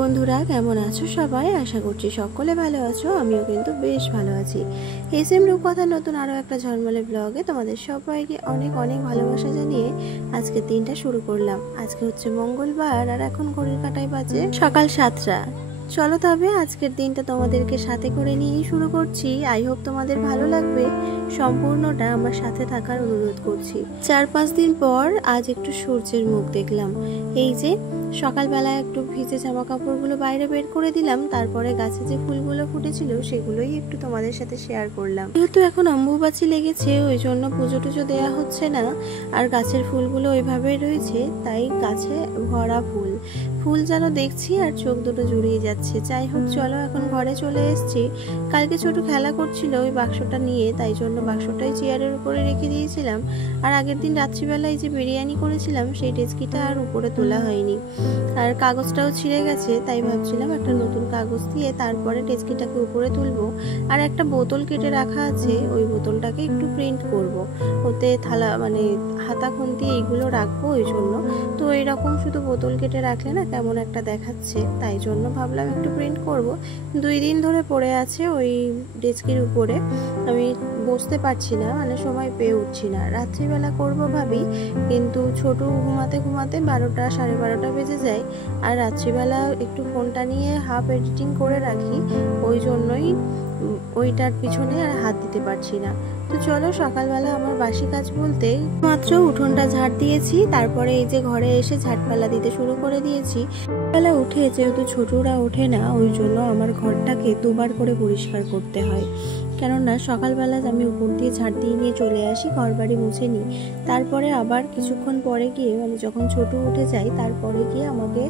বন্ধুরা, কেমন আছো সবাই? আশা করছি সকলে ভালো আছো। আমিও কিন্তু বেশ ভালো আছি। এসএম রূপকথার নতুন আরও একটা ঝলমলে ব্লগে তোমাদের সবাইকে অনেক অনেক ভালোবাসা জানিয়ে আজকের দিনটা শুরু করলাম। আজকে হচ্ছে মঙ্গলবার আর এখন ঘড়ির কাঁটায় বাজে সকাল 7টা। চলো তবে আজকের দিনটা তোমাদেরকে সাথে করে নিয়েই শুরু করছি। আই হোপ তোমাদের ভালো লাগবে। সম্পূর্ণটা আমার সাথে থাকার অনুরোধ করছি। 4-5 দিন পর আজ একটু সূর্যের মুখ দেখলাম। এই যে সকালবেলা একটু ভিজে জামা কাপড়গুলো বাইরে বের করে দিলাম, তারপরে গাছে যে ফুলগুলো ফুটেছিল সেগুলোই একটু তোমাদের সাথে শেয়ার করলাম। যেহেতু এখন অম্বুবাচী লেগেছে, ওই জন্য পুজো টুজো দেওয়া হচ্ছে না, আর গাছের ফুলগুলো ওইভাবেই রয়েছে, তাই গাছে ভরা ফুল ফুল যেন দেখছি আর চোখ দুটো জুড়িয়ে যাচ্ছে। যাই হোক, চলো এখন ঘরে চলে এসেছি। কালকে ছোট খেলা করছিল ওই বাক্সটা নিয়ে, তাই জন্য বাক্সটাই চেয়ারের উপরে রেখে দিয়েছিলাম। আর আগের দিন রাত্রিবেলায় যে বিরিয়ানি করেছিলাম সেই ডেচকিটা আর উপরে তোলা হয়নি, আর কাগজটাও ছিঁড়ে গেছে, তাই ভাবছিলাম একটা নতুন কাগজ দিয়ে তারপরে ডেচকিটাকে উপরে তুলবো। আর একটা বোতল কেটে রাখা আছে, ওই বোতলটাকে একটু প্রিন্ট করব, ওতে থালা মানে হাতা খুন্তি এইগুলো রাখবো ওই জন্য। তো এইরকম শুধু বোতল কেটে রাখলে না কেমন একটা দেখাচ্ছে, তাই জন্য ভাবলাম একটু প্রিন্ট করব। 2 দিন ধরে পড়ে আছে ওই ডেস্কের উপরে, আমি বসতে পারছি না, মানে সময় পেয়ে উঠছি না। রাত্রিবেলা করব ভাবি, কিন্তু ছোট ঘুমাতে ঘুমাতে 12টা 12:30 বেজে যায়। আর রাত্রিবেলা একটু ফোনটা নিয়ে হাফ এডিটিং করে রাখি, ওই জন্যই ওইটার পিছনে আর হাত দিতে পারছি না। তো চলো, সকালবেলা আমার বাসি কাজ বলতে মাত্র উঠোনটা ঝাড় দিয়েছি, তারপরে এই যে ঘরে এসে ঝাড়পালা দিতে শুরু করে দিয়েছি। বেলা উঠে যেহেতু ছোটরা ওঠে না, ওই জন্য আমার ঘরটাকে 2বার করে পরিষ্কার করতে হয়। কেননা সকালবেলা আমি উপর দিয়ে ঝাড় দিয়ে নিয়ে চলে আসি, ঘর বাড়ি মুছে নিই, তারপরে আবার কিছুক্ষণ পরে গিয়ে মানে যখন ছোট উঠে যায় তারপরে গিয়ে আমাকে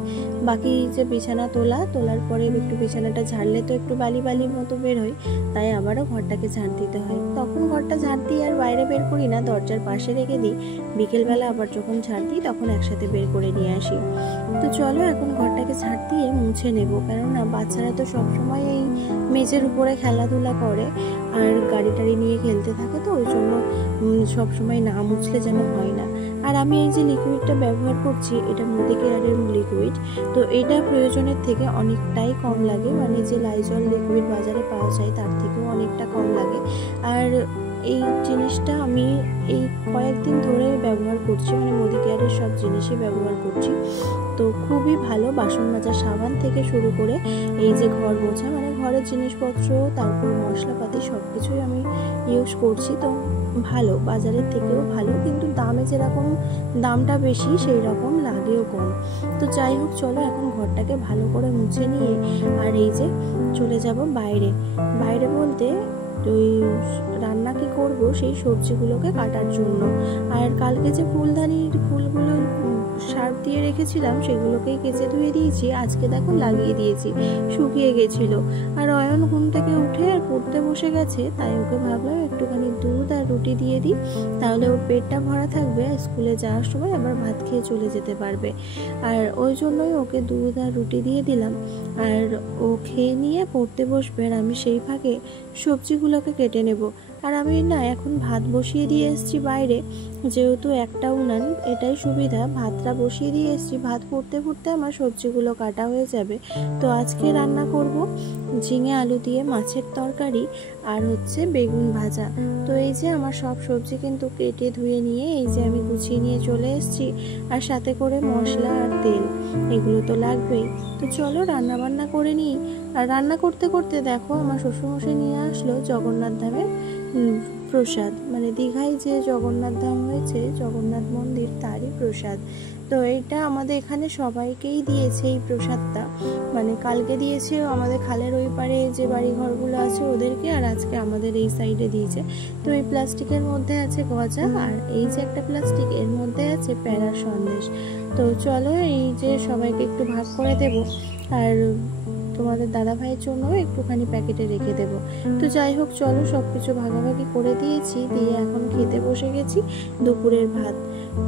বাকি যে বিছানা তোলার পরে একটু বিছানাটা ঝাড়লে তো একটু বালি বালির মতো বের হয়, তাই আবারও ঘরটাকে ঝাড় দিতে হয়। তখন ঘরটা ঝাড় দিয়ে আর বাইরে বের করি না, দরজার পাশে রেখে দিই। বিকেলবেলা আবার যখন ঝাড় দিই তখন একসাথে বের করে নিয়ে আসি। তো চলো এখন ঘরটাকে ঝাড় দিয়ে মুছে নেব, কেননা বাচ্চারা তো সবসময় এই মেঝের উপরে খেলাধুলা করে আর গাড়ি টাড়ি নিয়ে খেলতে থাকে, তো ওই জন্য সবসময় না মুছলে যেন হয় না। আর আমি এই যে লিকুইডটা ব্যবহার করছি, এটা মুদিকেয়ারের লিকুইড, তো এটা প্রয়োজনের থেকে অনেকটাই কম লাগে, মানে যে লাইজল লিকুইড বাজারে পাওয়া যায় তার থেকেও অনেকটা কম লাগে। আর এই জিনিসটা আমি এই কয়েকদিন ধরে ব্যবহার করছি, মানে মুদিকেয়ারের সব জিনিসই ব্যবহার করছি। তো খুবই ভালো, বাসন মাজা সাবান থেকে শুরু করে এই যে ঘর মোছা, মানে ঘরের জিনিসপত্র, তারপর মশলাপাতি সব কিছুই আমি ইউজ করছি। তো ভালো, বাজারের থেকেও ভালো, কিন্তু দামে যেরকম দামটা বেশি সেই রকম লাগেও কম। তো যাই হোক, চলো এখন ঘরটাকে ভালো করে মুছে নিয়ে আর এই যে চলে যাব বাইরে। বাইরে বলতে ওই রান্না কি করব সেই সবজিগুলোকে কাটার জন্য। আর কালকে যে ফুলদানির ফুলগুলো সার দিয়ে রেখেছিলাম সেগুলোকেই কেচে ধুয়ে দিয়েছি, আজকে দেখো লাগিয়ে দিয়েছি, শুকিয়ে গেছিল। আর অয়ন ঘুম থেকে উঠে আর পড়তে বসে গেছে, তাই ওকে ভাবলাম একটুখানি দুধ আর রুটি দিয়ে দিই, তাহলে ওর পেটটা ভরা থাকবে, স্কুলে যাওয়ার সময় আবার ভাত খেয়ে চলে যেতে পারবে। আর ওই জন্যই ওকে দুধ আর রুটি দিয়ে দিলাম, আর ও খেয়ে নিয়ে পড়তে বসবে, আর আমি সেই ফাঁকে সবজিগুলোকে কেটে নেব। আর আমি না এখন ভাত বসিয়ে দিয়ে এসেছি বাইরে, যেহেতু একটা উনান, এটাই সুবিধা, ভাতটা বসিয়ে দিয়ে এসেছি, ভাত ফুটতে ফুটতে আমার সবজিগুলো কাটা হয়ে যাবে। তো আজকে রান্না করব ঝিঙে আলু দিয়ে মাছের তরকারি আর হচ্ছে বেগুন ভাজা। তো এই যে আমার সব সবজি কিন্তু কেটে ধুয়ে নিয়ে এই যে আমি গুছিয়ে নিয়ে চলে এসেছি, আর সাথে করে মশলা আর তেল এগুলো তো লাগবেই। তো চলো রান্না বান্না করে নিই। আর রান্না করতে করতে দেখো আমার শ্বশুরমশাই নিয়ে আসলো জগন্নাথ ধামের প্রসাদ, মানে দীঘায় যে জগন্নাথ ধাম হয়েছে, জগন্নাথ মন্দির, তারই প্রসাদ। তো এইটা আমাদের এখানে সবাইকেই দিয়েছে এই প্রসাদটা, মানে কালকে দিয়েছে আমাদের খালের ওই পারে যে বাড়ি ঘরগুলো আছে ওদেরকে, আর আজকে আমাদের এই সাইডে দিয়েছে। তো এই প্লাস্টিকের মধ্যে আছে গজা, আর এই যে একটা প্লাস্টিক, এর মধ্যে আছে প্যারার সন্দেশ। তো চলো এই যে সবাইকে একটু ভাগ করে দেব, আর তোমাদের দাদা ভাইয়ের জন্য একটুখানি প্যাকেটে রেখে দেব। তো যাই হোক, চলো সব কিছু ভাগাভাগি করে দিয়েছি, দিয়ে এখন খেতে বসে গেছি দুপুরের ভাত।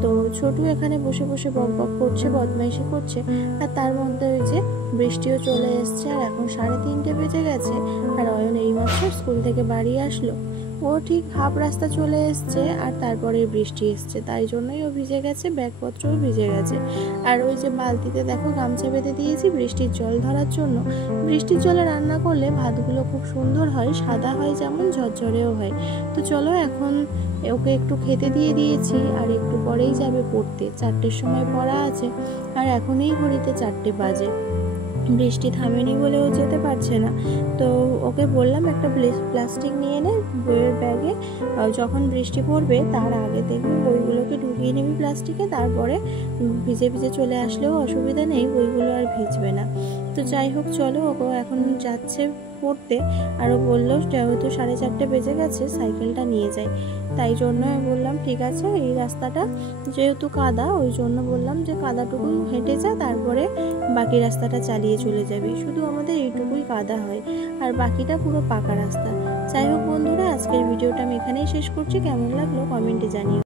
তো ছোটু এখানে বসে বসে বক বক করছে, বদমাইশি করছে, আর তার মধ্যে ওই যে বৃষ্টিও চলে এসছে, আর এখন 3:30 বেজে গেছে। আর অয়ন এইমাত্র স্কুল থেকে বাড়ি আসলো। ও ঠিক হাফ রাস্তা চলে এসছে আর তারপরে বৃষ্টি এসছে, তাই জন্যই ও ভিজে গেছে, ব্যাগপত্রও ভিজে গেছে। আর ওই যে বালতিতে দেখো গামছা বেঁধে দিয়েছি বৃষ্টির জল ধরার জন্য। বৃষ্টির জলে রান্না করলে ভাতগুলো খুব সুন্দর হয়, সাদা হয় যেমন ঝরঝরেও হয়। তো চলো এখন ওকে একটু খেতে দিয়ে দিয়েছি আর একটু পরেই যাবে পড়তে, 4টের সময় পড়া আছে আর এখনই ঘড়িতে 4টে বাজে। বৃষ্টি থামেনি বলেও যেতে পারছে না, তো ওকে বললাম একটা প্লাস্টিক নিয়ে নে বইয়ের ব্যাগে, যখন বৃষ্টি পড়বে তার আগে দেখবি বইগুলোকে ঢুকিয়ে নিবি প্লাস্টিকে, তারপরে ভিজে ভিজে চলে আসলেও অসুবিধা নেই, বইগুলো আর ভিজবে না। তো যাই হোক চলো, ওকে এখন যাচ্ছে পড়তে। আরও বললো যেহেতু 4:30 বেজে গেছে সাইকেলটা নিয়ে যাই, তাই জন্য বললাম ঠিক আছে, এই রাস্তাটা যেহেতু কাদা ওই জন্য বললাম যে কাদাটুকু হেঁটে যা, তারপরে বাকি রাস্তাটা চালিয়ে চলে যাবি, শুধু আমাদের এইটুকুই কাদা হয় আর বাকিটা পুরো পাকা রাস্তা। যাই হোক বন্ধুরা, আজকের ভিডিওটা আমি এখানেই শেষ করছি। কেমন লাগলো কমেন্টে জানিও।